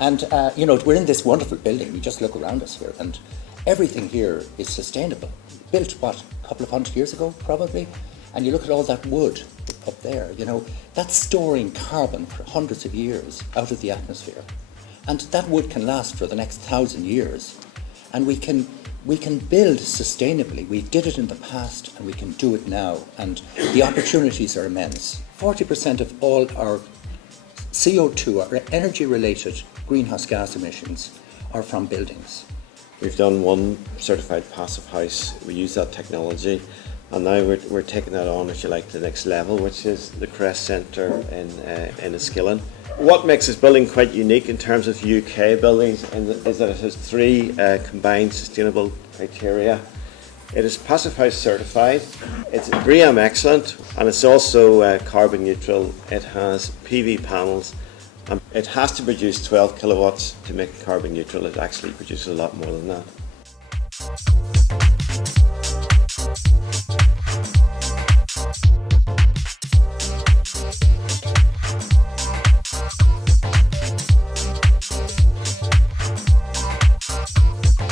And, we're in this wonderful building. We just look around us here, and everything here is sustainable. Built, a couple of 100 years ago, probably? And you look at all that wood up there, that's storing carbon for hundreds of years out of the atmosphere. And that wood can last for the next 1,000 years. And we can build sustainably. We did it in the past, and we can do it now. And the opportunities are immense. 40% of all our CO2, our energy-related greenhouse gas emissions, are from buildings. We've done one certified passive house. We use that technology, and now we're taking that on, if you like, to the next level, which is the Crest Centre in Enniskillen. What makes this building quite unique in terms of UK buildings is that it has 3 combined sustainable criteria. It is Passive House certified, it's BREEAM excellent, and it's also carbon neutral. It has PV panels, and it has to produce 12 kilowatts to make it carbon neutral. It actually produces a lot more than that.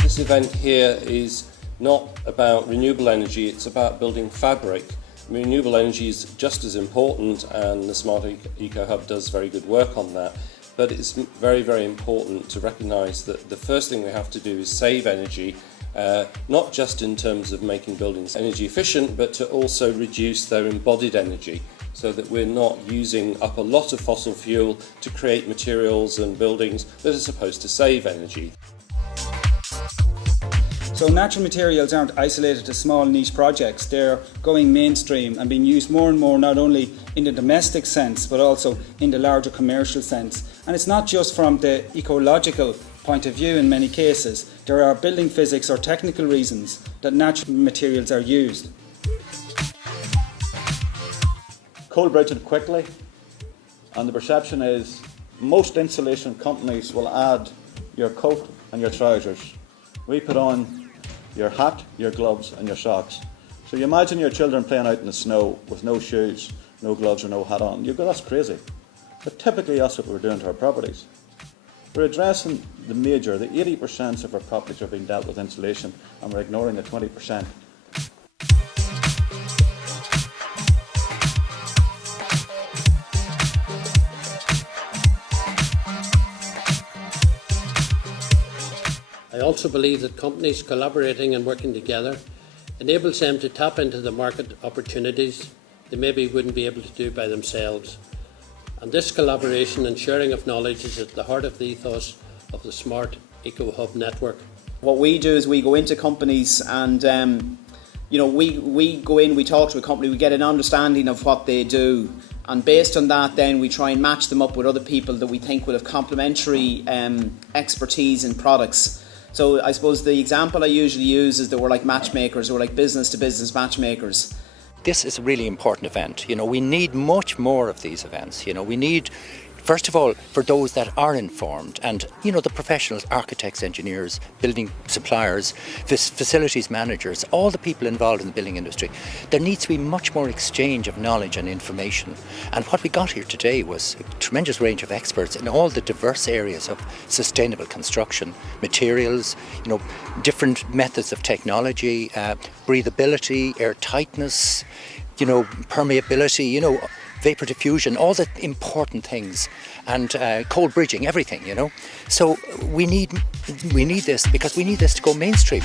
This event here is not about renewable energy, it's about building fabric. Renewable energy is just as important, and the Smart Eco Hub does very good work on that, but it's very, very important to recognise that the first thing we have to do is save energy, not just in terms of making buildings energy efficient, but to also reduce their embodied energy, so that we're not using up a lot of fossil fuel to create materials and buildings that are supposed to save energy. So natural materials aren't isolated to small niche projects, they're going mainstream and being used more and more, not only in the domestic sense but also in the larger commercial sense. And it's not just from the ecological point of view in many cases. There are building physics or technical reasons that natural materials are used. Cold bridge it quickly, and the perception is most insulation companies will add your coat and your trousers. We put on your hat, your gloves and your socks. So you imagine your children playing out in the snow with no shoes, no gloves or no hat on. You go, that's crazy. But typically that's what we're doing to our properties. We're addressing the 80% of our properties are being dealt with insulation, and we're ignoring the 20%. I also believe that companies collaborating and working together enables them to tap into the market opportunities they maybe wouldn't be able to do by themselves. And this collaboration and sharing of knowledge is at the heart of the ethos of the Smart Eco Hub network. What we do is we go into companies and we go in, we talk to a company, we get an understanding of what they do, and based on that then we try and match them up with other people that we think will have complementary expertise in products. So I suppose the example I usually use is that we're like matchmakers, we're like business to business matchmakers. This is a really important event. We need much more of these events. We need, first of all, for those that are informed and, the professionals, architects, engineers, building suppliers, facilities managers, all the people involved in the building industry, there needs to be much more exchange of knowledge and information. And what we got here today was a tremendous range of experts in all the diverse areas of sustainable construction, materials, different methods of technology, breathability, air tightness, permeability, vapor diffusion, all the important things, and cold bridging, everything, So we need this because we need this to go mainstream.